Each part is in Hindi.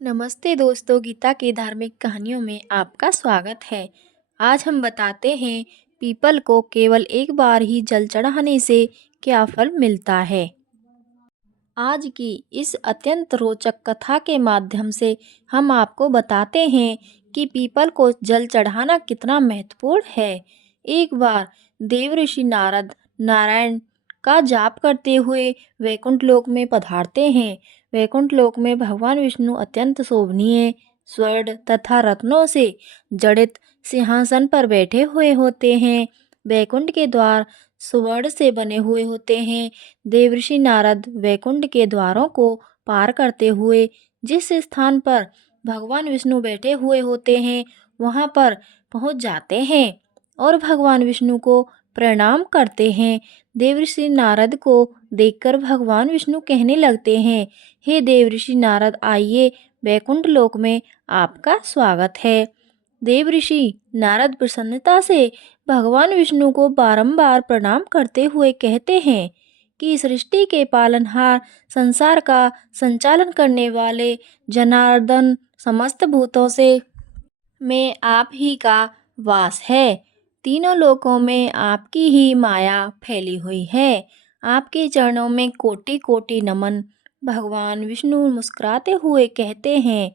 नमस्ते दोस्तों, गीता की धार्मिक कहानियों में आपका स्वागत है। आज हम बताते हैं पीपल को केवल एक बार ही जल चढ़ाने से क्या फल मिलता है। आज की इस अत्यंत रोचक कथा के माध्यम से हम आपको बताते हैं कि पीपल को जल चढ़ाना कितना महत्वपूर्ण है। एक बार देव ऋषि नारद नारायण का जाप करते हुए वैकुंठ लोक में पधारते हैं। वैकुंठ लोक में भगवान विष्णु अत्यंत शोभनीय स्वर्ण तथा रत्नों से जड़ित सिंहासन पर बैठे हुए होते हैं। वैकुंठ के द्वार स्वर्ण से बने हुए होते हैं। देवर्षि नारद वैकुंठ के द्वारों को पार करते हुए जिस स्थान पर भगवान विष्णु बैठे हुए होते हैं वहां पर पहुंच जाते हैं और भगवान विष्णु को प्रणाम करते हैं। देवर्षि नारद को देखकर भगवान विष्णु कहने लगते हैं, हे देवर्षि नारद, आइए, वैकुंठ लोक में आपका स्वागत है। देवर्षि नारद प्रसन्नता से भगवान विष्णु को बारंबार प्रणाम करते हुए कहते हैं कि सृष्टि के पालनहार, संसार का संचालन करने वाले जनार्दन, समस्त भूतों से में आप ही का वास है। तीनों लोकों में आपकी ही माया फैली हुई है। आपके चरणों में कोटि कोटि नमन। भगवान विष्णु मुस्कुराते हुए कहते हैं,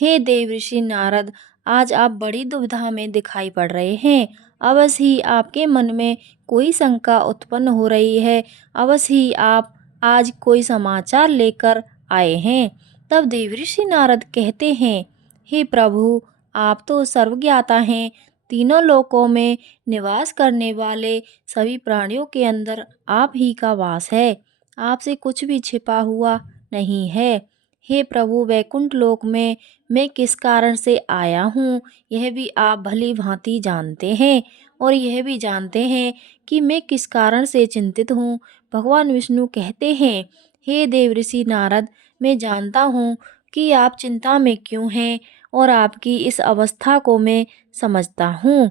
हे देवर्षि नारद, आज आप बड़ी दुविधा में दिखाई पड़ रहे हैं। अवश्य ही आपके मन में कोई शंका उत्पन्न हो रही है। अवश्य ही आप आज कोई समाचार लेकर आए हैं। तब देवर्षि नारद कहते हैं, हे प्रभु, आप तो सर्वज्ञाता हैं। तीनों लोकों में निवास करने वाले सभी प्राणियों के अंदर आप ही का वास है। आपसे कुछ भी छिपा हुआ नहीं है। हे प्रभु, वैकुंठ लोक में मैं किस कारण से आया हूँ यह भी आप भली भांति जानते हैं और यह भी जानते हैं कि मैं किस कारण से चिंतित हूँ। भगवान विष्णु कहते हैं, हे देवर्षि नारद, मैं जानता हूँ कि आप चिंता में क्यों हैं और आपकी इस अवस्था को मैं समझता हूँ।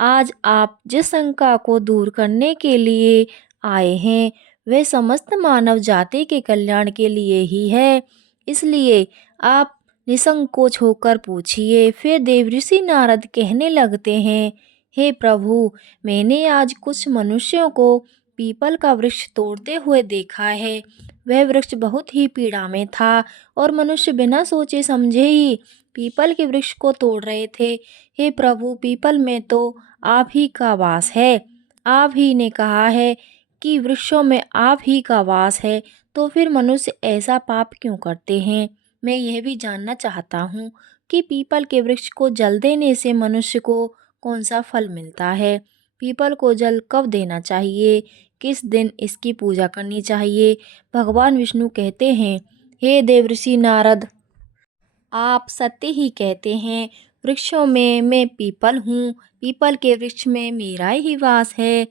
आज आप जिस शंका को दूर करने के लिए आए हैं वह समस्त मानव जाति के कल्याण के लिए ही है। इसलिए आप निसंकोच होकर पूछिए। फिर देवर्षि नारद कहने लगते हैं, हे प्रभु, मैंने आज कुछ मनुष्यों को पीपल का वृक्ष तोड़ते हुए देखा है। वह वृक्ष बहुत ही पीड़ा में था और मनुष्य बिना सोचे समझे ही पीपल के वृक्ष को तोड़ रहे थे। हे प्रभु, पीपल में तो आप ही का वास है। आप ही ने कहा है कि वृक्षों में आप ही का वास है, तो फिर मनुष्य ऐसा पाप क्यों करते हैं। मैं यह भी जानना चाहता हूँ कि पीपल के वृक्ष को जल देने से मनुष्य को कौन सा फल मिलता है। पीपल को जल कब देना चाहिए, किस दिन इसकी पूजा करनी चाहिए। भगवान विष्णु कहते हैं, हे देवर्षि नारद, आप सत्य ही कहते हैं। वृक्षों में मैं पीपल हूँ। पीपल के वृक्ष में मेरा ही वास है।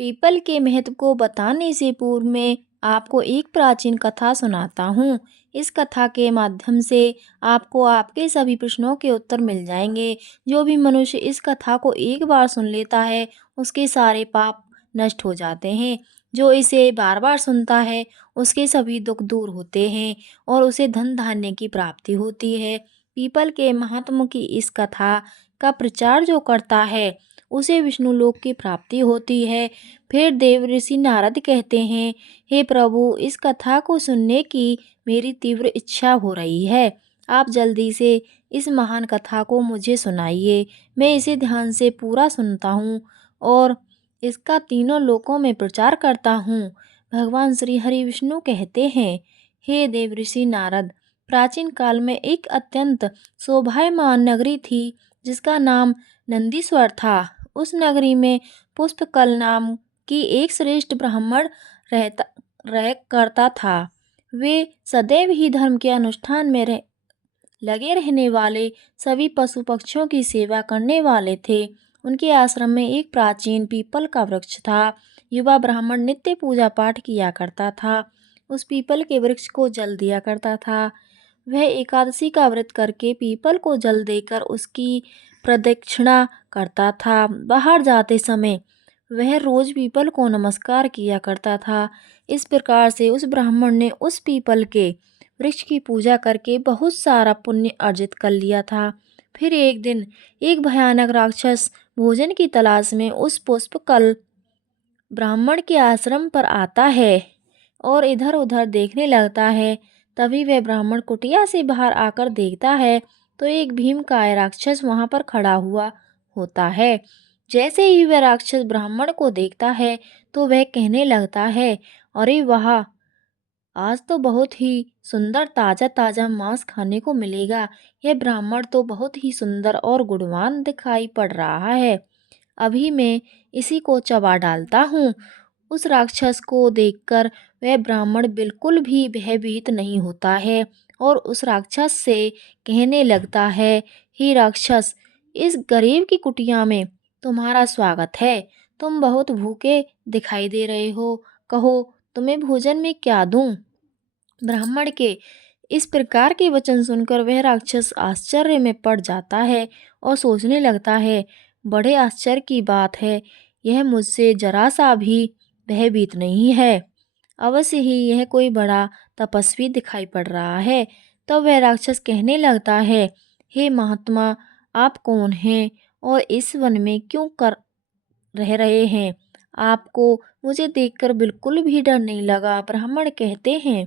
पीपल के महत्व को बताने से पूर्व मैं आपको एक प्राचीन कथा सुनाता हूँ। इस कथा के माध्यम से आपको आपके सभी प्रश्नों के उत्तर मिल जाएंगे। जो भी मनुष्य इस कथा को एक बार सुन लेता है उसके सारे पाप नष्ट हो जाते हैं। जो इसे बार बार सुनता है उसके सभी दुख दूर होते हैं और उसे धन धान्य की प्राप्ति होती है। पीपल के महात्म की इस कथा का प्रचार जो करता है उसे विष्णु लोक की प्राप्ति होती है। फिर देवर्षि नारद कहते हैं, हे प्रभु, इस कथा को सुनने की मेरी तीव्र इच्छा हो रही है। आप जल्दी से इस महान कथा को मुझे सुनाइए। मैं इसे ध्यान से पूरा सुनता हूँ और इसका तीनों लोकों में प्रचार करता हूँ। भगवान श्री हरि विष्णु कहते हैं, हे देवर्षि नारद, प्राचीन काल में एक अत्यंत शोभायमान नगरी थी जिसका नाम नंदीश्वर था। उस नगरी में पुष्पकल नाम की एक श्रेष्ठ ब्राह्मण रहता रह करता था। वे सदैव ही धर्म के अनुष्ठान में लगे रहने वाले, सभी पशु पक्षियों की सेवा करने वाले थे। उनके आश्रम में एक प्राचीन पीपल का वृक्ष था। युवा ब्राह्मण नित्य पूजा पाठ किया करता था। उस पीपल के वृक्ष को जल दिया करता था। वह एकादशी का व्रत करके पीपल को जल देकर उसकी प्रदक्षिणा करता था। बाहर जाते समय वह रोज पीपल को नमस्कार किया करता था। इस प्रकार से उस ब्राह्मण ने उस पीपल के वृक्ष की पूजा करके बहुत सारा पुण्य अर्जित कर लिया था। फिर एक दिन एक भयानक राक्षस भोजन की तलाश में उस पुष्पकल ब्राह्मण के आश्रम पर आता है और इधर-उधर देखने लगता है। तभी वह ब्राह्मण कुटिया से बाहर आकर देखता है तो एक भीमकाय राक्षस वहां पर खड़ा हुआ होता है। जैसे ही वह राक्षस ब्राह्मण को देखता है तो वह कहने लगता है, अरे वाह! आज तो बहुत ही सुंदर ताजा ताजा मांस खाने को मिलेगा। यह ब्राह्मण तो बहुत ही सुंदर और गुणवान दिखाई पड़ रहा है। अभी मैं इसी को चबा डालता हूँ। उस राक्षस को देखकर वह ब्राह्मण बिल्कुल भी भयभीत नहीं होता है और उस राक्षस से कहने लगता है, हे राक्षस, इस गरीब की कुटिया में तुम्हारा स्वागत है। तुम बहुत भूखे दिखाई दे रहे हो। कहो, तुम्हें भोजन में क्या दूं? ब्राह्मण के इस प्रकार के वचन सुनकर वह राक्षस आश्चर्य में पड़ जाता है और सोचने लगता है, बड़े आश्चर्य की बात है, यह मुझसे जरा सा भी भयभीत नहीं है। अवश्य ही यह कोई बड़ा तपस्वी दिखाई पड़ रहा है। तब वह राक्षस कहने लगता है, हे महात्मा, आप कौन हैं और इस वन में क्यों कर रह रहे हैं? आपको मुझे देखकर बिल्कुल भी डर नहीं लगा। ब्राह्मण कहते हैं,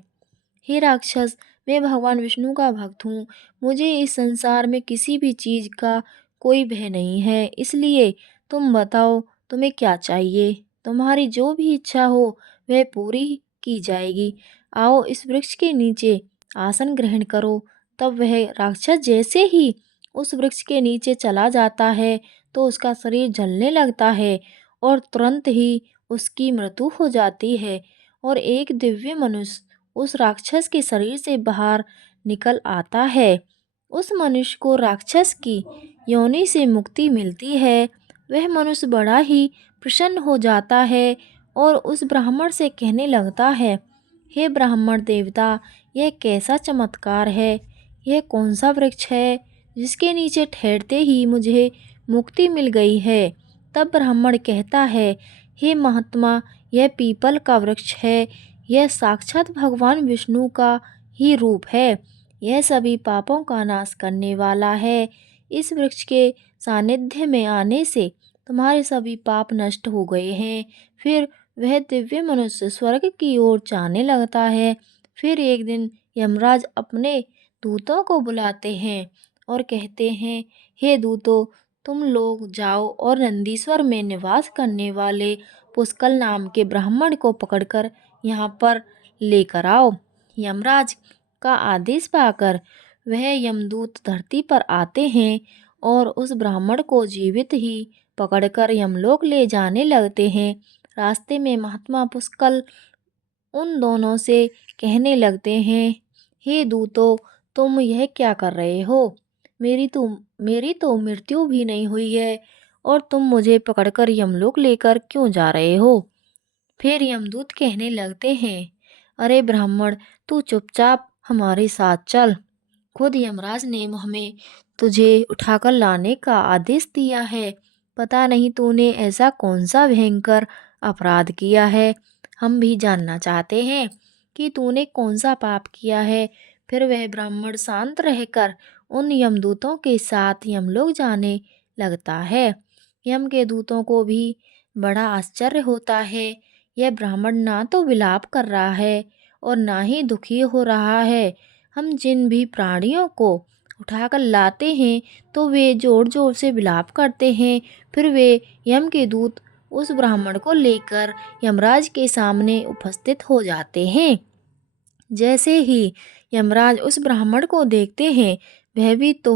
हे राक्षस, मैं भगवान विष्णु का भक्त हूँ। मुझे इस संसार में किसी भी चीज का कोई भय नहीं है। इसलिए तुम बताओ, तुम्हें क्या चाहिए? तुम्हारी जो भी इच्छा हो वह पूरी की जाएगी। आओ इस वृक्ष के नीचे आसन ग्रहण करो। तब वह राक्षस जैसे ही उस वृक्ष के नीचे चला जाता है तो उसका शरीर जलने लगता है और तुरंत ही उसकी मृत्यु हो जाती है और एक दिव्य मनुष्य उस राक्षस के शरीर से बाहर निकल आता है। उस मनुष्य को राक्षस की योनि से मुक्ति मिलती है। वह मनुष्य बड़ा ही प्रसन्न हो जाता है और उस ब्राह्मण से कहने लगता है, हे ब्राह्मण देवता, यह कैसा चमत्कार है? यह कौन सा वृक्ष है जिसके नीचे ठहरते ही मुझे मुक्ति मिल गई है? तब ब्राह्मण कहता है, हे महात्मा, यह पीपल का वृक्ष है। यह साक्षात भगवान विष्णु का ही रूप है। यह सभी पापों का नाश करने वाला है। इस वृक्ष के सानिध्य में आने से तुम्हारे सभी पाप नष्ट हो गए हैं। फिर वह दिव्य मनुष्य स्वर्ग की ओर जाने लगता है। फिर एक दिन यमराज अपने दूतों को बुलाते हैं और कहते हैं, हे दूतों, तुम लोग जाओ और नंदीश्वर में निवास करने वाले पुष्कल नाम के ब्राह्मण को पकड़कर यहाँ पर लेकर आओ। यमराज का आदेश पाकर वह यमदूत धरती पर आते हैं और उस ब्राह्मण को जीवित ही पकड़कर यमलोक ले जाने लगते हैं। रास्ते में महात्मा पुष्कल उन दोनों से कहने लगते हैं, हे दूतों, तुम यह क्या कर रहे हो? मेरी तो मृत्यु भी नहीं हुई है और तुम मुझे पकड़कर यमलोक लेकर क्यों जा रहे हो? फिर यमदूत कहने लगते हैं, अरे ब्राह्मण, तू चुपचाप हमारे साथ चल। खुद यमराज ने हमें तुझे उठाकर लाने का आदेश दिया है। पता नहीं तूने ऐसा कौन सा भयंकर अपराध किया है। हम भी जानना चाहते हैं कि तूने कौन सा पाप किया है। फिर वह ब्राह्मण शांत रहकर उन यमदूतों के साथ यमलोक जाने लगता है। यम के दूतों को भी बड़ा आश्चर्य होता है। यह ब्राह्मण ना तो विलाप कर रहा है और ना ही दुखी हो रहा है। हम जिन भी प्राणियों को उठाकर लाते हैं तो वे जोर जोर से विलाप करते हैं। फिर वे यम के दूत उस ब्राह्मण को लेकर यमराज के सामने उपस्थित हो जाते हैं। जैसे ही यमराज उस ब्राह्मण को देखते हैं, भयभीत तो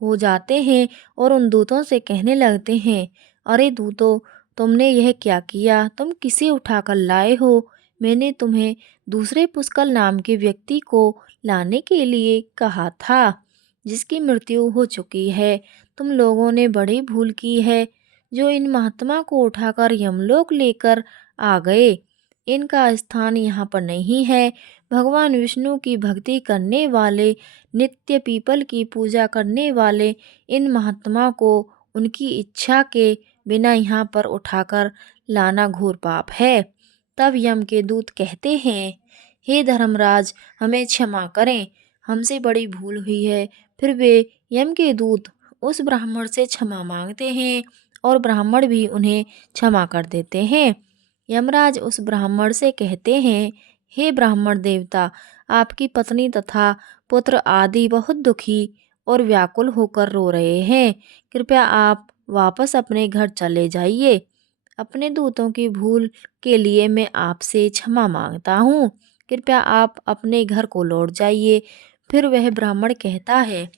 हो जाते हैं और उन दूतों से कहने लगते हैं, अरे दूतों, तुमने यह क्या किया? तुम किसे उठाकर लाए हो? मैंने तुम्हें दूसरे पुष्कल नाम के व्यक्ति को लाने के लिए कहा था, जिसकी मृत्यु हो चुकी है। तुम लोगों ने बड़ी भूल की है जो इन महात्मा को उठाकर यमलोक लेकर आ गए। इनका स्थान यहाँ पर नहीं है। भगवान विष्णु की भक्ति करने वाले, नित्य पीपल की पूजा करने वाले इन महात्मा को उनकी इच्छा के बिना यहाँ पर उठाकर लाना घोर पाप है। तब यम के दूत कहते हैं, हे धर्मराज, हमें क्षमा करें, हमसे बड़ी भूल हुई है। फिर वे यम के दूत उस ब्राह्मण से क्षमा मांगते हैं और ब्राह्मण भी उन्हें क्षमा कर देते हैं। यमराज उस ब्राह्मण से कहते हैं, हे ब्राह्मण देवता, आपकी पत्नी तथा पुत्र आदि बहुत दुखी और व्याकुल होकर रो रहे हैं। कृपया आप वापस अपने घर चले जाइए। अपने दूतों की भूल के लिए मैं आपसे क्षमा मांगता हूँ। कृपया आप अपने घर को लौट जाइए। फिर वह ब्राह्मण कहता है,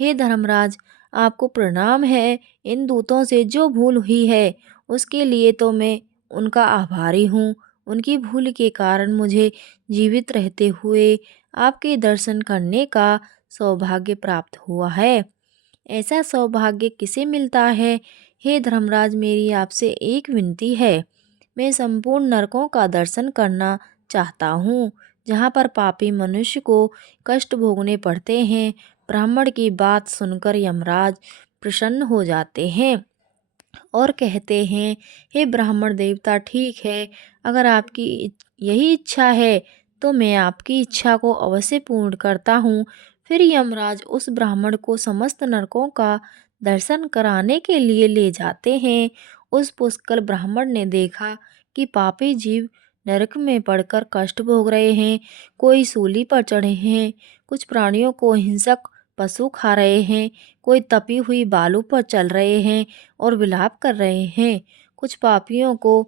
हे धर्मराज, आपको प्रणाम है। इन दूतों से जो भूल हुई है उसके लिए तो मैं उनका आभारी हूँ। उनकी भूल के कारण मुझे जीवित रहते हुए आपके दर्शन करने का सौभाग्य प्राप्त हुआ है। ऐसा सौभाग्य किसे मिलता है? हे धर्मराज, मेरी आपसे एक विनती है। मैं संपूर्ण नरकों का दर्शन करना चाहता हूँ, जहाँ पर पापी मनुष्य को कष्ट भोगने पड़ते हैं। ब्राह्मण की बात सुनकर यमराज प्रसन्न हो जाते हैं और कहते हैं, हे ब्राह्मण देवता, ठीक है, अगर आपकी यही इच्छा है तो मैं आपकी इच्छा को अवश्य पूर्ण करता हूँ। फिर यमराज उस ब्राह्मण को समस्त नरकों का दर्शन कराने के लिए ले जाते हैं। उस पुष्कल ब्राह्मण ने देखा कि पापी जीव नरक में पड़कर कष्ट भोग रहे हैं। कोई सूली पर चढ़े हैं, कुछ प्राणियों को हिंसक पशु खा रहे हैं, कोई तपी हुई बालू पर चल रहे हैं और विलाप कर रहे हैं। कुछ पापियों को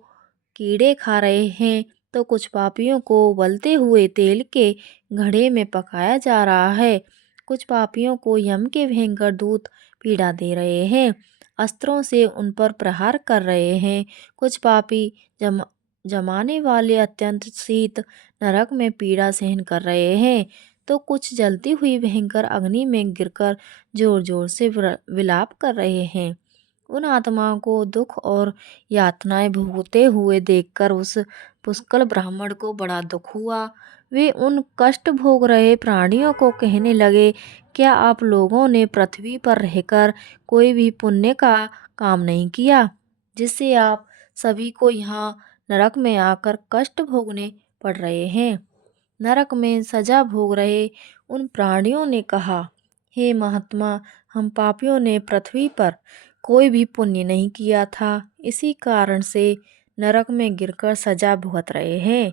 कीड़े खा रहे हैं तो कुछ पापियों को उबलते हुए तेल के घड़े में पकाया जा रहा है। कुछ पापियों को यम के भयंकर दूत पीड़ा दे रहे हैं, अस्त्रों से उन पर प्रहार कर रहे हैं। कुछ पापी जम जमाने वाले अत्यंत शीत नरक में पीड़ा सहन कर रहे हैं तो कुछ जलती हुई भयंकर अग्नि में गिरकर जोर जोर से विलाप कर रहे हैं। उन आत्माओं को दुख और यातनाएं भोगते हुए देखकर उस पुष्कल ब्राह्मण को बड़ा दुख हुआ। वे उन कष्ट भोग रहे प्राणियों को कहने लगे, क्या आप लोगों ने पृथ्वी पर रहकर कोई भी पुण्य का काम नहीं किया, जिससे आप सभी को यहाँ नरक में आकर कष्ट भोगने पड़ रहे हैं? नरक में सजा भोग रहे उन प्राणियों ने कहा, हे महात्मा, हम पापियों ने पृथ्वी पर कोई भी पुण्य नहीं किया था, इसी कारण से नरक में गिरकर सजा भुगत रहे हैं।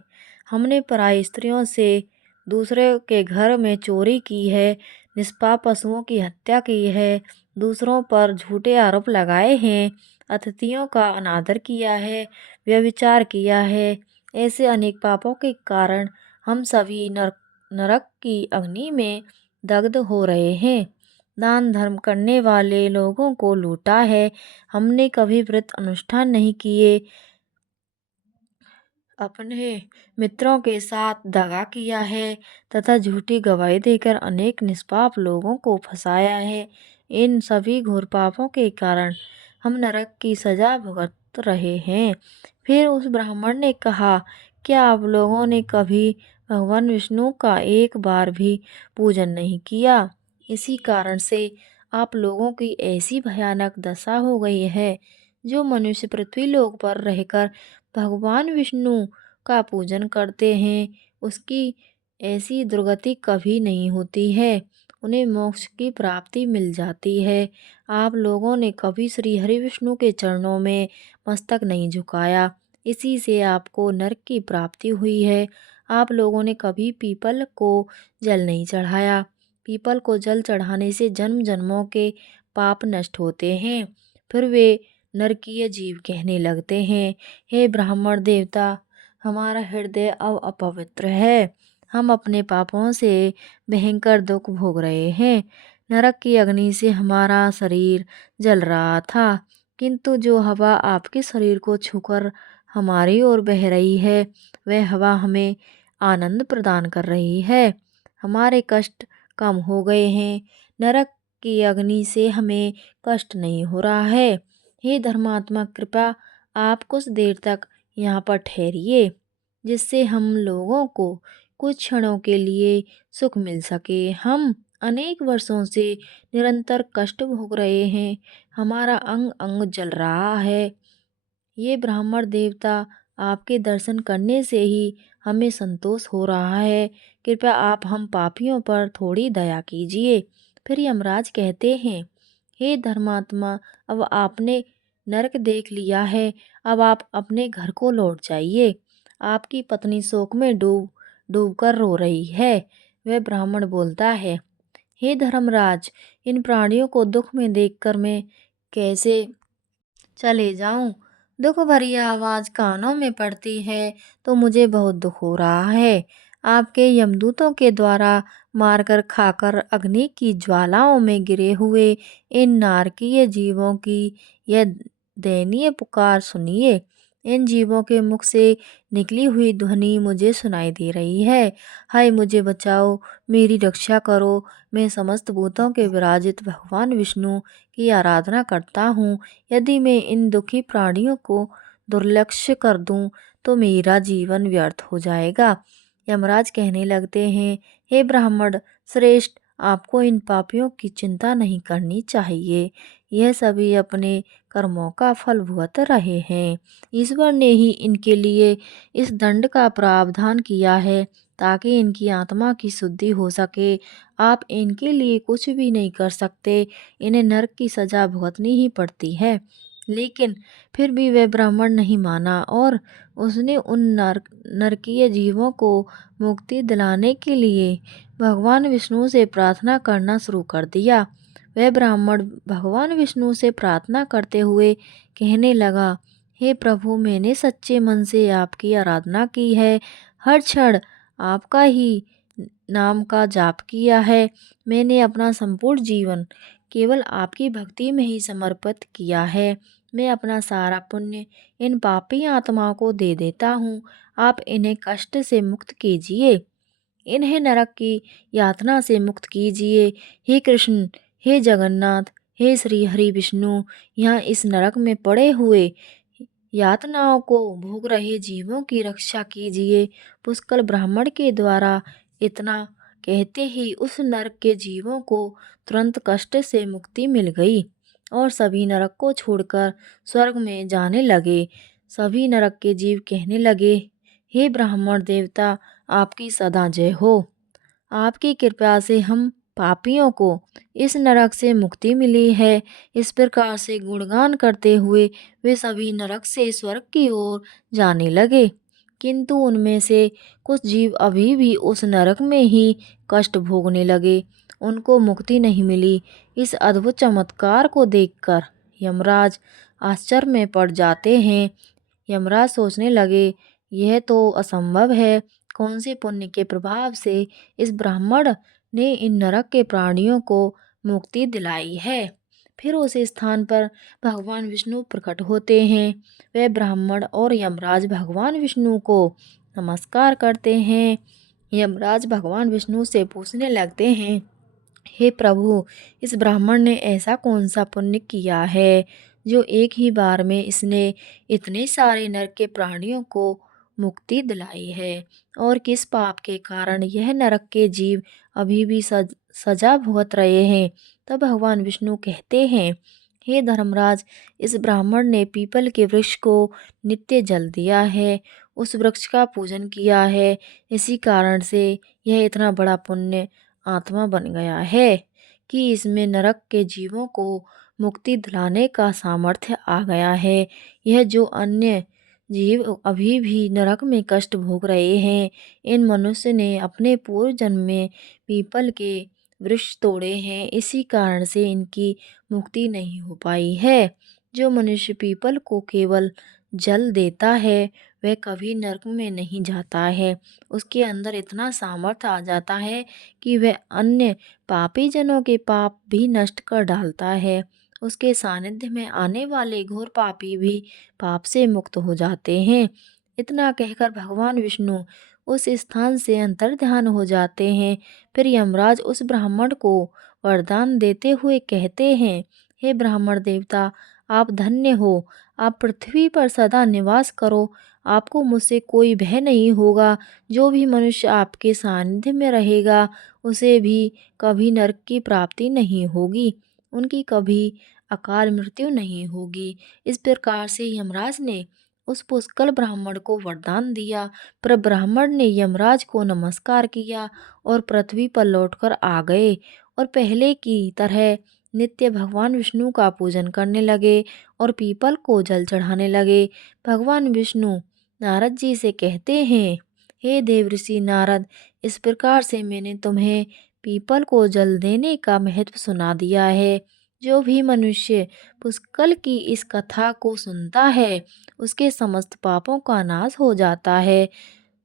हमने पराई स्त्रियों से दूसरे के घर में चोरी की है, निष्पाप पशुओं की हत्या की है, दूसरों पर झूठे आरोप लगाए हैं, अतिथियों का अनादर किया है, व्यभिचार किया है। ऐसे अनेक पापों के कारण हम सभी नरक की अग्नि में दग्ध हो रहे हैं। दान धर्म करने वाले लोगों को लूटा है, हमने कभी व्रत अनुष्ठान नहीं किए, अपने मित्रों के साथ दगा किया है तथा झूठी गवाही देकर अनेक निष्पाप लोगों को फंसाया है। इन सभी घोर पापों के कारण हम नरक की सजा भुगत रहे हैं। फिर उस ब्राह्मण ने कहा, क्या आप लोगों ने कभी भगवान विष्णु का एक बार भी पूजन नहीं किया? इसी कारण से आप लोगों की ऐसी भयानक दशा हो गई है। जो मनुष्य पृथ्वी लोक पर रहकर भगवान विष्णु का पूजन करते हैं, उसकी ऐसी दुर्गति कभी नहीं होती है, उन्हें मोक्ष की प्राप्ति मिल जाती है। आप लोगों ने कभी श्री हरि विष्णु के चरणों में मस्तक नहीं झुकाया, इसी से आपको नरक की प्राप्ति हुई है। आप लोगों ने कभी पीपल को जल नहीं चढ़ाया। पीपल को जल चढ़ाने से जन्म जन्मों के पाप नष्ट होते हैं। फिर वे नरकीय जीव कहने लगते हैं, हे ब्राह्मण देवता, हमारा हृदय अब अपवित्र है। हम अपने पापों से भयंकर दुख भोग रहे हैं। नरक की अग्नि से हमारा शरीर जल रहा था, किंतु जो हवा आपके शरीर को छूकर हमारी ओर बह रही है, वह हवा हमें आनंद प्रदान कर रही है। हमारे कष्ट कम हो गए हैं। नरक की अग्नि से हमें कष्ट नहीं हो रहा है। हे धर्मात्मा, कृपया आप कुछ देर तक यहाँ पर ठहरिए, जिससे हम लोगों को कुछ क्षणों के लिए सुख मिल सके। हम अनेक वर्षों से निरंतर कष्ट भोग रहे हैं, हमारा अंग अंग जल रहा है। ये ब्राह्मण देवता आपके दर्शन करने से ही हमें संतोष हो रहा है। कृपया आप हम पापियों पर थोड़ी दया कीजिए। फिर यमराज कहते हैं, हे धर्मात्मा, अब आपने नरक देख लिया है, अब आप अपने घर को लौट जाइए। आपकी पत्नी शोक में डूब डूब कर रो रही है। वह ब्राह्मण बोलता है, हे धर्मराज, इन प्राणियों को दुख में देखकर मैं कैसे चले जाऊं। दुख भरी आवाज कानों में पड़ती है तो मुझे बहुत दुख हो रहा है। आपके यमदूतों के द्वारा मारकर खाकर अग्नि की ज्वालाओं में गिरे हुए इन नारकीय जीवों की यह दयनीय पुकार सुनिए। इन जीवों के मुख से निकली हुई ध्वनि मुझे सुनाई दे रही है। हाय, मुझे बचाओ, मेरी रक्षा करो। मैं समस्त भूतों के विराजित भगवान विष्णु की आराधना करता हूँ। यदि मैं इन दुखी प्राणियों को दुर्लक्ष्य कर दूं तो मेरा जीवन व्यर्थ हो जाएगा। यमराज कहने लगते हैं, हे ब्राह्मण श्रेष्ठ, आपको इन पापियों की चिंता नहीं करनी चाहिए। यह सभी अपने कर्मों का फल भुगत रहे हैं। ईश्वर ने ही इनके लिए इस दंड का प्रावधान किया है ताकि इनकी आत्मा की शुद्धि हो सके। आप इनके लिए कुछ भी नहीं कर सकते। इन्हें नरक की सजा भुगतनी ही पड़ती है। लेकिन फिर भी वह ब्राह्मण नहीं माना और उसने उन नरकीय जीवों को मुक्ति दिलाने के लिए भगवान विष्णु से प्रार्थना करना शुरू कर दिया। वह ब्राह्मण भगवान विष्णु से प्रार्थना करते हुए कहने लगा, हे प्रभु, मैंने सच्चे मन से आपकी आराधना की है। हर क्षण आपका ही नाम का जाप किया है। मैंने अपना संपूर्ण जीवन केवल आपकी भक्ति में ही समर्पित किया है। मैं अपना सारा पुण्य इन पापी आत्माओं को दे देता हूँ। आप इन्हें कष्ट से मुक्त कीजिए, इन्हें नरक की यातना से मुक्त कीजिए। हे कृष्ण, हे जगन्नाथ, हे श्री हरि विष्णु, यहाँ इस नरक में पड़े हुए यातनाओं को भोग रहे जीवों की रक्षा कीजिए। पुष्कल ब्राह्मण के द्वारा इतना कहते ही उस नरक के जीवों को तुरंत कष्ट से मुक्ति मिल गई और सभी नरक को छोड़कर स्वर्ग में जाने लगे। सभी नरक के जीव कहने लगे, हे ब्राह्मण देवता, आपकी सदा जय हो। आपकी कृपा से हम पापियों को इस नरक से मुक्ति मिली है। इस प्रकार से गुणगान करते हुए वे सभी नरक से स्वर्ग की ओर जाने लगे। किंतु उनमें से कुछ जीव अभी भी उस नरक में ही कष्ट भोगने लगे। उनको मुक्ति नहीं मिली। इस अद्भुत चमत्कार को देखकर यमराज आश्चर्य में पड़ जाते हैं। यमराज सोचने लगे, यह तो असंभव है। कौन से पुण्य के प्रभाव से इस ब्राह्मण ने इन नरक के प्राणियों को मुक्ति दिलाई है। फिर उस स्थान पर भगवान विष्णु प्रकट होते हैं। वह ब्राह्मण और यमराज भगवान विष्णु को नमस्कार करते हैं। यमराज भगवान विष्णु से पूछने लगते हैं, हे प्रभु, इस ब्राह्मण ने ऐसा कौन सा पुण्य किया है जो एक ही बार में इसने इतने सारे नरक के प्राणियों को मुक्ति दिलाई है, और किस पाप के कारण यह नरक के जीव अभी भी सजा भुगत रहे हैं। तब भगवान विष्णु कहते हैं, हे धर्मराज, इस ब्राह्मण ने पीपल के वृक्ष को नित्य जल दिया है, उस वृक्ष का पूजन किया है। इसी कारण से यह इतना बड़ा पुण्य आत्मा बन गया है कि इसमें नरक के जीवों को मुक्ति दिलाने का सामर्थ्य आ गया है। यह जो अन्य जीव अभी भी नरक में कष्ट भोग रहे हैं, इन मनुष्य ने अपने पूर्व जन्म में पीपल के वृक्ष तोड़े हैं, इसी कारण से इनकी मुक्ति नहीं हो पाई है। जो मनुष्य पीपल को केवल जल देता है वह कभी नरक में नहीं जाता है। उसके अंदर इतना सामर्थ्य आ जाता है कि वह अन्य पापी जनों के पाप भी नष्ट कर डालता है। उसके सानिध्य में आने वाले घोर पापी भी पाप से मुक्त हो जाते हैं। इतना कहकर भगवान विष्णु उस स्थान से अंतर्ध्यान हो जाते हैं। फिर यमराज उस ब्राह्मण को वरदान देते हुए कहते हैं, हे ब्राह्मण देवता, आप धन्य हो। आप पृथ्वी पर सदा निवास करो। आपको मुझसे कोई भय नहीं होगा। जो भी मनुष्य आपके सानिध्य में रहेगा उसे भी कभी नरक की प्राप्ति नहीं होगी, उनकी कभी अकाल मृत्यु नहीं होगी। इस प्रकार से यमराज ने उस पुष्कल ब्राह्मण को वरदान दिया, पर ब्राह्मण ने यमराज को नमस्कार किया और पृथ्वी पर लौटकर आ गए और पहले की तरह नित्य भगवान विष्णु का पूजन करने लगे और पीपल को जल चढ़ाने लगे। भगवान विष्णु नारद जी से कहते हैं, हे देवऋषि नारद, इस प्रकार से मैंने तुम्हें पीपल को जल देने का महत्व सुना दिया है। जो भी मनुष्य पुष्कल की इस कथा को सुनता है, उसके समस्त पापों का नाश हो जाता है।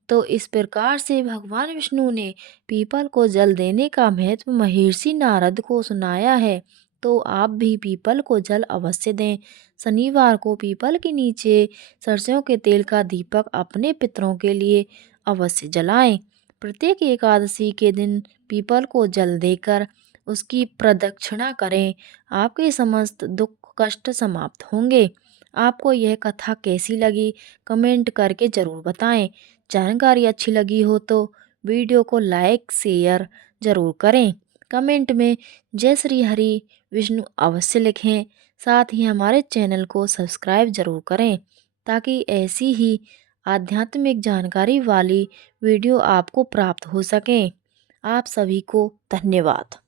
तो इस प्रकार से भगवान विष्णु ने पीपल को जल देने का महत्व महर्षि नारद को सुनाया है। तो आप भी पीपल को जल अवश्य दें। शनिवार को पीपल के नीचे सरसों के तेल का दीपक अपने पितरों के लिए अवश्य जलाएं। प्रत्येक एकादशी के दिन पीपल को जल देकर उसकी प्रदक्षिणा करें। आपके समस्त दुख कष्ट समाप्त होंगे। आपको यह कथा कैसी लगी, कमेंट करके ज़रूर बताएं। जानकारी अच्छी लगी हो तो वीडियो को लाइक शेयर ज़रूर करें। कमेंट में जय श्री हरि विष्णु अवश्य लिखें। साथ ही हमारे चैनल को सब्सक्राइब ज़रूर करें, ताकि ऐसी ही आध्यात्मिक जानकारी वाली वीडियो आपको प्राप्त हो सकें। आप सभी को धन्यवाद।